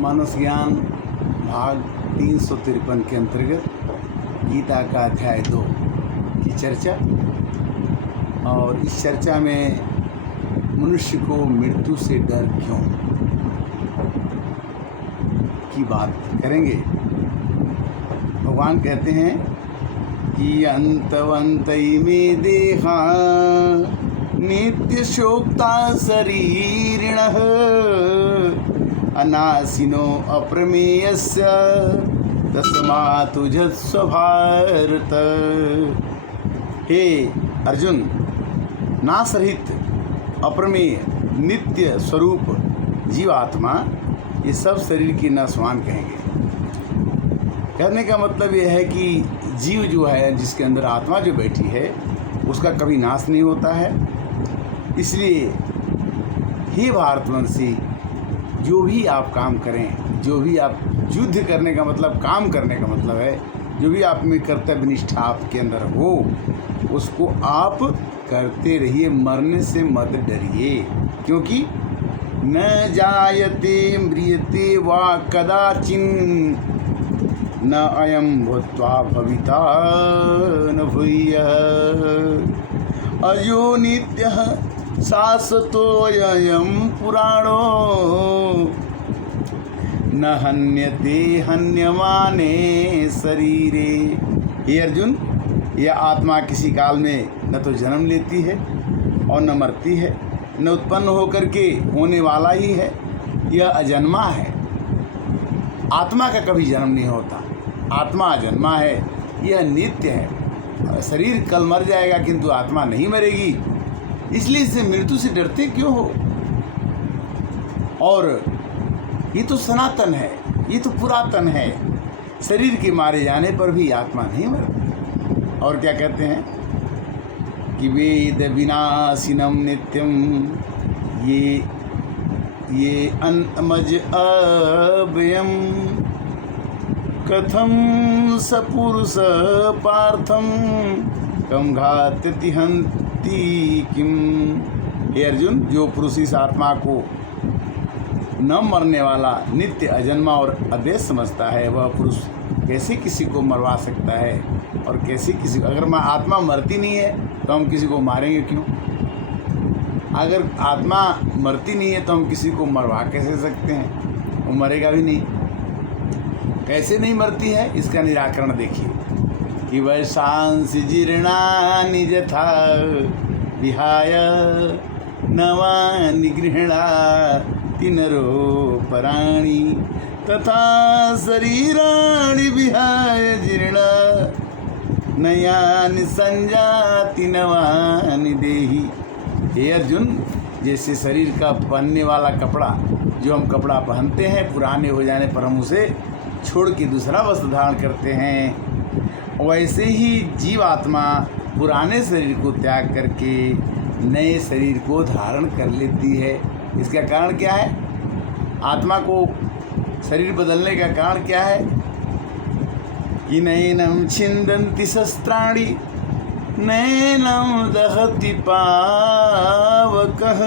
मानस ज्ञान भाग 353 के अंतर्गत गीता का अध्याय 2 की चर्चा। और इस चर्चा में मनुष्य को मृत्यु से डर क्यों की बात करेंगे। भगवान कहते हैं कि अंतवंत में देहा नित्य शोक्ता शरीरिणः अनासिनो अप्रमेयस्य तस्मातु जत्स्व भारत। हे अर्जुन, नासरहित अप्रमेय नित्य स्वरूप जीवात्मा, ये सब शरीर की नासवान कहेंगे। कहने का मतलब यह है कि जीव जो है, जिसके अंदर आत्मा जो बैठी है, उसका कभी नाश नहीं होता है। इसलिए हे भारतवंशी, जो भी आप काम करें, जो भी आप युद्ध करने का मतलब, काम करने का मतलब है, जो भी आप में कर्तव्य निष्ठा आपके अंदर हो, उसको आप करते रहिए। मरने से मत डरिए, क्योंकि न जायते म्रियते वा कदाचिन न अयं भूत्वा भविता न भूयः अयो नित्यः शाश्वतोऽयं पुराणो न हन्यते हन्यमाने शरीरे। हे अर्जुन, यह आत्मा किसी काल में न तो जन्म लेती है और न मरती है, न उत्पन्न होकर के होने वाला ही है। यह अजन्मा है। आत्मा का कभी जन्म नहीं होता, आत्मा अजन्मा है, यह नित्य है। शरीर कल मर जाएगा किंतु आत्मा नहीं मरेगी। इसलिए इससे मृत्यु से डरते क्यों हो? और ये तो सनातन है, ये तो पुरातन है। शरीर के मारे जाने पर भी आत्मा नहीं मरती। और क्या कहते हैं कि वेद विनाशिनम नित्यम ये अनमज अव्ययम कथम सपुरुष पार्थम कम घातति हन्ति किम। हे अर्जुन, जो पुरुष इस आत्मा को न मरने वाला नित्य अजन्मा और अव्यय समझता है, वह पुरुष कैसे किसी को मरवा सकता है? और कैसे किसी, अगर आत्मा मरती नहीं है तो हम किसी को मारेंगे क्यों? अगर आत्मा मरती नहीं है तो हम किसी को मरवा कैसे सकते हैं? वो मरेगा भी नहीं। कैसे नहीं मरती है, इसका निराकरण देखिए कि वैशांस जीर्णानि यथा विहाय नवानि गृह्णाति नरो पराणि तथा शरीराणि विहाय जीर्ण नयानि संजाति नवानि देहि। हे अर्जुन, जैसे शरीर का पहनने वाला कपड़ा, जो हम कपड़ा पहनते हैं, पुराने हो जाने पर हम उसे छोड़ के दूसरा वस्त्र धारण करते हैं, वैसे ही जीवात्मा पुराने शरीर को त्याग करके नए शरीर को धारण कर लेती है। इसका कारण क्या है? आत्मा को शरीर बदलने का कारण क्या है? कि नैनं छिन्दन्ति शस्त्राणि नैनं दहति पावकः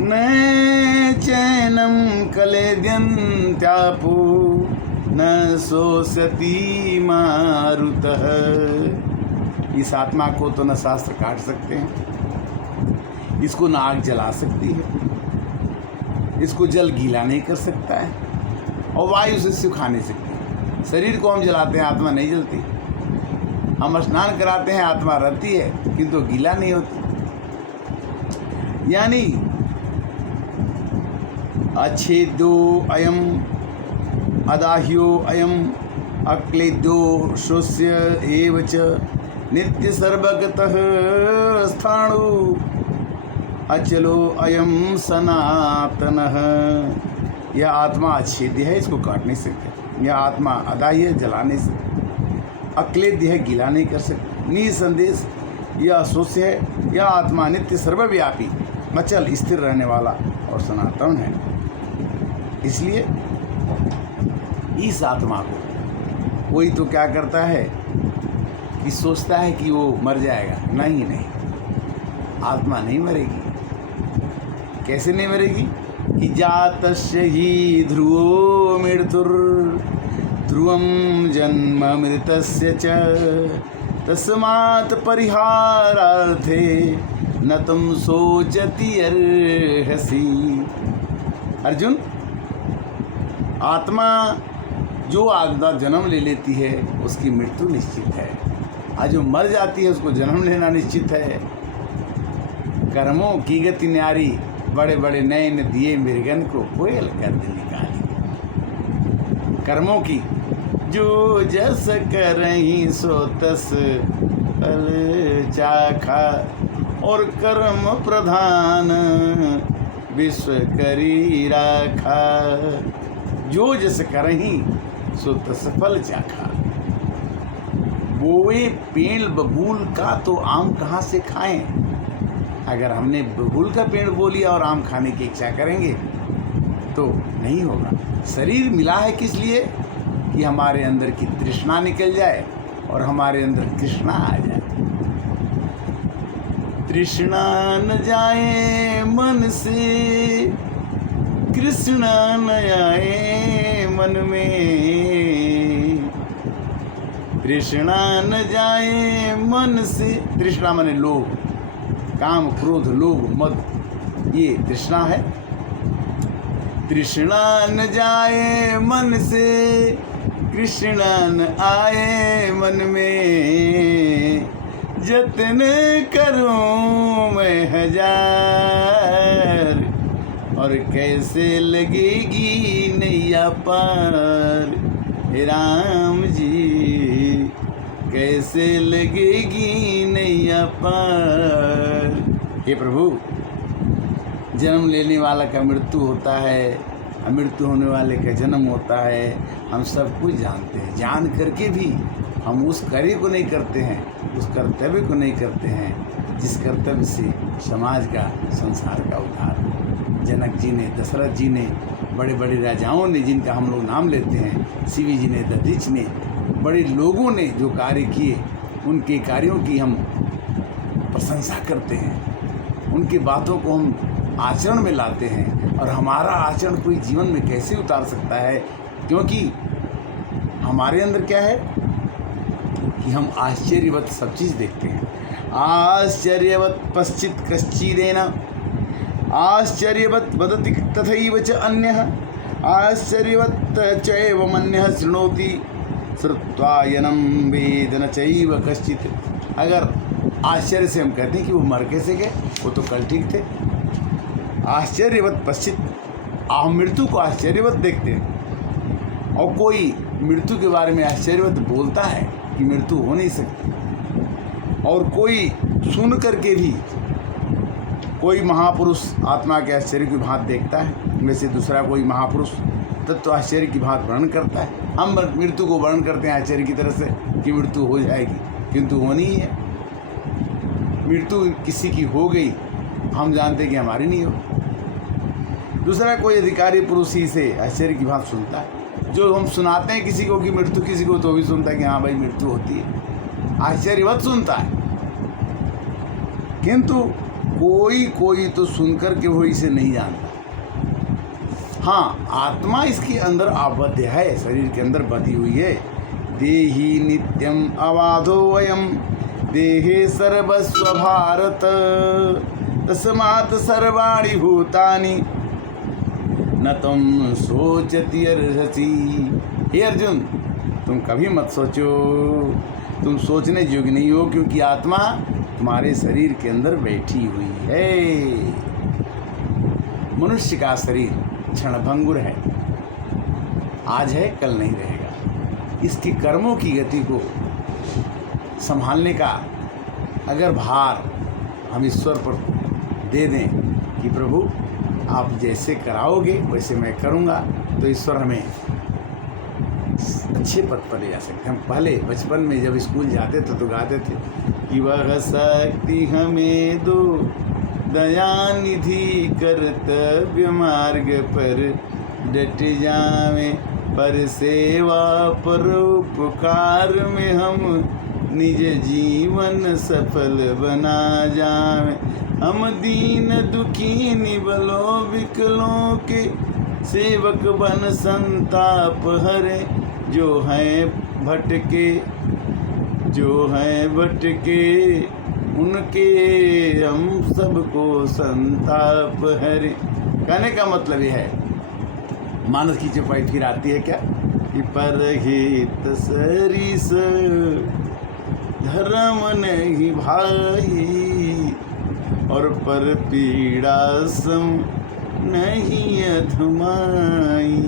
न चैनं क्लेद्यन्त्यापो न शोषयति मारुतः। इस आत्मा को तो न शास्त्र काट सकते हैं, इसको न आग जला सकती है, इसको जल गीला नहीं कर सकता है, और वायु से सुखा नहीं सकती। शरीर को हम जलाते हैं, आत्मा नहीं जलती। हम स्नान कराते हैं, आत्मा रहती है किंतु गीला नहीं होती। यानी अच्छेदो अयम अदाह्यो अयम अक्लेदो शोष्य एव च नित्य सर्वगतः स्थाणु अचलो अयम सनातनः। यह आत्मा अच्छेद्य है, इसको काट नहीं सकते। यह आत्मा अदाह्य है, जला नहीं सकते। अक्लेद्य है, गीला नहीं कर सकते। निसंदेश यह अशोष्य है। यह आत्मा नित्य सर्वव्यापी, अचल, स्थिर रहने वाला और सनातन है। इसलिए इस आत्मा को कोई तो क्या करता है कि सोचता है कि वो मर जाएगा। नहीं, आत्मा नहीं मरेगी। कैसे नहीं मरेगी? कि जातस्य हि ध्रुवो मृत्युर् ध्रुवं जन्म मृतस्य च तस्मात् परिहारार्थे न तुम सोचति अर्हसि। अर्जुन, आत्मा जो आगदा जन्म ले लेती है उसकी मृत्यु निश्चित है, और जो मर जाती है उसको जन्म लेना निश्चित है। कर्मों की गति न्यारी, बड़े बड़े नयन दिए मृगन को कोयल कर दे निकाली। कर्मों की जो जस करहीं सो तस फल चाखा, और कर्म प्रधान विश्व करी राखा। जो जस करहीं सो तस फल चाखा। बोए पेड़ बबूल का तो आम कहाँ से खाएं। अगर हमने बबूल का पेड़ बो लिया और आम खाने की इच्छा करेंगे तो नहीं होगा। शरीर मिला है किस लिए? कि हमारे अंदर की तृष्णा निकल जाए और हमारे अंदर कृष्णा आ जाए। तृष्णा न जाए मन से, कृष्णा न आए मन में। तृष्णा न जाए मन से, तृष्णा माने लोभ, काम क्रोध लोभ मद, ये तृष्णा है। तृष्णा न जाए मन से, कृष्णा न आए मन में। जतन करूं मैं हजार, और कैसे लगेगी नैया पार। हे राम जी, कैसे लगेगी नैया पार। हे प्रभु, जन्म लेने वाला का मृत्यु होता है, मृत्यु होने वाले का जन्म होता है। हम सब कुछ जानते हैं, जान करके भी हम उस कार्य को नहीं करते हैं, उस कर्तव्य को नहीं करते हैं जिस कर्तव्य से समाज का, संसार का उद्धार। जनक जी ने, दशरथ जी ने, बड़े बड़े राजाओं ने जिनका हम लोग नाम लेते हैं, शिवी जी ने, दधीच ने, बड़े लोगों ने जो कार्य किए, उनके कार्यों की हम प्रशंसा करते हैं, उनकी बातों को हम आचरण में लाते हैं। और हमारा आचरण कोई जीवन में कैसे उतार सकता है? क्योंकि हमारे अंदर क्या है कि हम आश्चर्यवत सब चीज़ देखते हैं। आश्चर्यवत पश्चित कश्चिदेन आश्चर्यवत वदति तथैव च अन्यः आश्चर्यवत चैव मन्यः शृणोति श्रुत्वायनं वेद न चैव कश्चित्। अगर आश्चर्य से हम कहते हैं कि वो मर कैसे गए, वो तो कल ठीक थे। आश्चर्यवत पश्चित, हम मृत्यु को आश्चर्यवत देखते हैं, और कोई मृत्यु के बारे में आश्चर्यवत बोलता है कि मृत्यु हो नहीं सकती। और कोई सुन करके भी, कोई महापुरुष आत्मा के आश्चर्य की भांति देखता है, वैसे दूसरा कोई महापुरुष तत्व आश्चर्य की भांति वर्णन करता है। हम मृत्यु को वर्णन करते हैं आश्चर्य की तरह से कि मृत्यु हो जाएगी, किंतु होनी ही है। मृत्यु किसी की हो गई, हम जानते कि हमारी नहीं हो। दूसरा कोई अधिकारी पुरुष ही से आश्चर्य की बात सुनता है। जो हम सुनाते हैं किसी को कि मृत्यु, किसी को तो भी सुनता है कि हाँ भाई मृत्यु होती है, आश्चर्यवत सुनता है। किंतु कोई तो सुनकर के वो इसे नहीं जानता। हाँ, आत्मा इसके अंदर आबद्ध है, शरीर के अंदर बधी हुई है। देहि नित्यम अबाधो वयम देहे सर्वस्व भारत तस्मात् सर्वाणि भूतानि न तुम सोचति अर्हसि। हे अर्जुन, तुम कभी मत सोचो, तुम सोचने योग्य नहीं हो, क्योंकि आत्मा तुम्हारे शरीर के अंदर बैठी हुई है। मनुष्य का शरीर क्षणभंगुर है, आज है कल नहीं रहेगा। इसके कर्मों की गति को संभालने का अगर भार हम ईश्वर पर दे दें कि प्रभु आप जैसे कराओगे वैसे मैं करूँगा, तो ईश्वर हमें अच्छे पद पर ले जा सकते हैं। हम पहले बचपन में जब स्कूल जाते थे तो गाते थे कि वह शक्ति हमें दो दया निधि कर्तव्य मार्ग पर डट जावे, पर सेवा पर उपकार में हम निज जीवन सफल बना जावे। हम दीन दुखी निबलो विकलों के, सेवक बन संताप हरे। जो हैं भटके उनके हम सबको संताप हरे। कहने का मतलब यह है, मानस की चौपाई फिर आती है क्या कि परहित सरिस धर्म नहीं भाई, और पर पीड़ा सम नहीं अधमाई।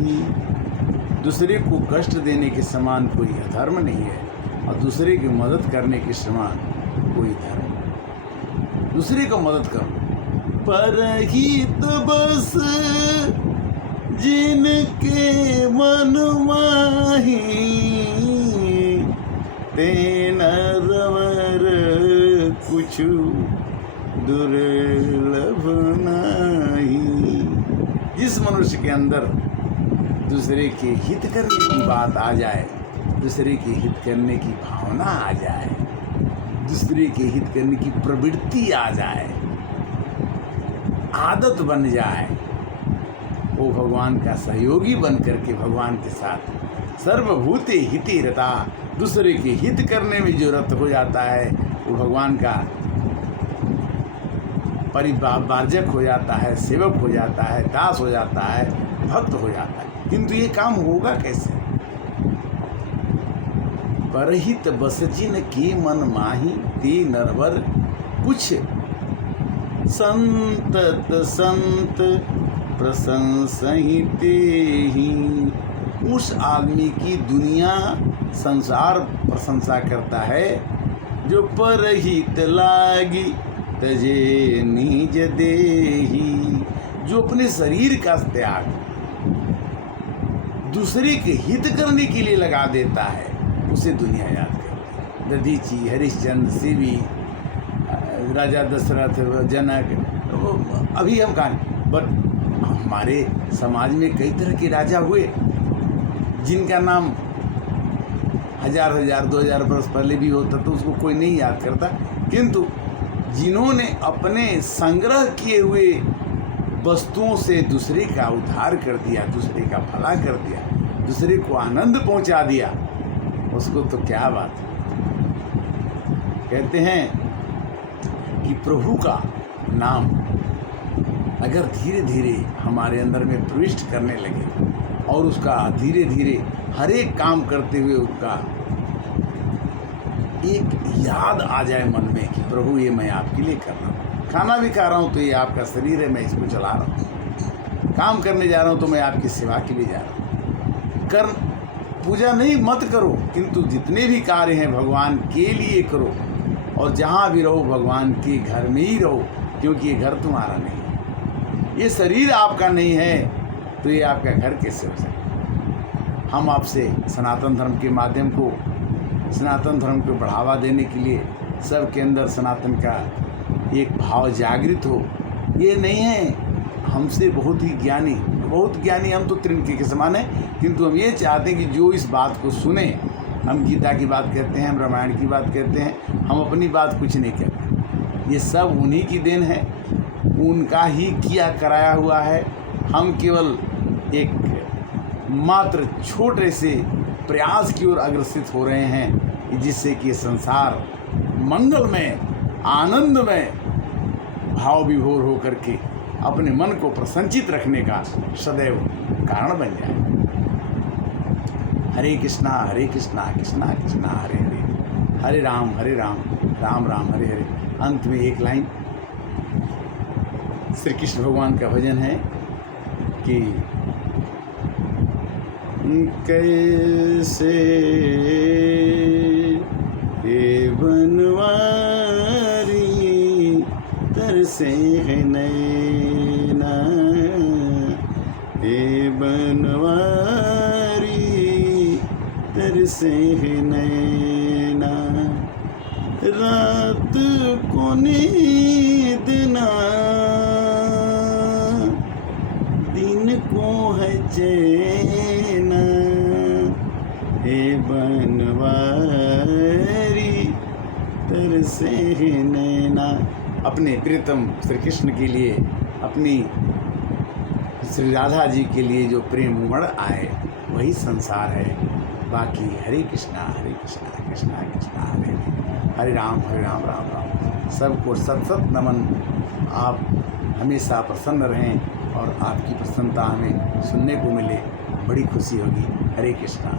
दूसरे को कष्ट देने के समान कोई अधर्म नहीं है, और दूसरे की मदद करने के समान कोई धर्म। दूसरे को मदद करो। परहित बस जिनके मन माही, ते नरवर कुछु दुर्लभ नहीं। जिस मनुष्य के अंदर दूसरे के हित करने की बात आ जाए, दूसरे के हित करने की भावना आ जाए, दूसरे के हित करने की प्रवृत्ति आ जाए, आदत बन जाए, वो भगवान का सहयोगी बन करके भगवान के साथ सर्वभूते हिते रता, दूसरे के हित करने में जो रत हो जाता है, वो भगवान का परिवारजक हो जाता है, सेवक हो जाता है, दास हो जाता है, भक्त हो जाता है। किंतु ये काम होगा कैसे? परहित बस जिन की मन माही, ते नरवर कुछ संतत संत प्रशंसिते ही। उस आदमी की दुनिया संसार प्रशंसा करता है, जो परहित लागी तजे निज देही। जो अपने शरीर का त्याग दूसरे के हित करने के लिए लगा देता है, उसे दुनिया याद करती है। दधीची, हरिश्चंद्र, शिवी, राजा दशरथ, जनक, अभी हम कहा, बट हमारे समाज में कई तरह के राजा हुए जिनका नाम 1000 2000 वर्ष पहले भी होता तो उसको कोई नहीं याद करता, किंतु जिन्होंने अपने संग्रह किए हुए वस्तुओं से दूसरे का उद्धार कर दिया, दूसरे का भला कर दिया, दूसरे को आनंद पहुंचा दिया, उसको तो क्या बात है। कहते हैं कि प्रभु का नाम अगर धीरे धीरे हमारे अंदर में प्रविष्ट करने लगे और उसका धीरे धीरे हर एक काम करते हुए उसका एक याद आ जाए मन में कि प्रभु ये मैं आपके लिए कर रहा हूँ, खाना भी खा रहा हूँ तो ये आपका शरीर है, मैं इसको चला रहा हूँ, काम करने जा रहा हूँ तो मैं आपकी सेवा के लिए जा रहा हूँ। कर पूजा नहीं मत करो, किंतु जितने भी कार्य हैं भगवान के लिए करो, और जहाँ भी रहो भगवान के घर में ही रहो, क्योंकि ये घर तुम्हारा नहीं है, ये शरीर आपका नहीं है, तो ये आपका घर कैसे हो सकता। हम आपसे सनातन धर्म के माध्यम को, सनातन धर्म को बढ़ावा देने के लिए सबके अंदर सनातन का एक भाव जागृत हो, ये नहीं है हमसे बहुत ज्ञानी हम तो त्रिनकी के समान हैं, किंतु हम ये चाहते हैं कि जो इस बात को सुने, हम गीता की बात कहते हैं, हम रामायण की बात कहते हैं, हम अपनी बात कुछ नहीं कहते, ये सब उन्हीं की देन है, उनका ही किया कराया हुआ है। हम केवल एक मात्र छोटे से प्रयास की ओर अग्रसित हो रहे हैं, जिससे कि संसार मंगलमय आनंदमय भाव विभोर हो करके अपने मन को प्रसन्नचित रखने का सदैव कारण बन जाए। हरे कृष्णा कृष्णा कृष्णा हरे हरे, हरे राम राम राम हरे हरे। अंत में एक लाइन श्री कृष्ण भगवान का भजन है कि कैसे ये बनवारी तरसे है नैना, ये बनवारी तरसे है नैना, रात को नींद ना दिन को है चैन, हे बनवारी तरसे है नैना। अपने प्रियतम श्री कृष्ण के लिए, अपनी श्री राधा जी के लिए जो प्रेम उमड़ आए वही संसार है। बाकी हरे कृष्णा कृष्णा कृष्णा हरे राम राम राम। सबको सत सत नमन। आप हमेशा प्रसन्न रहें और आपकी प्रसन्नता हमें सुनने को मिले, बड़ी खुशी होगी। हरे कृष्णा।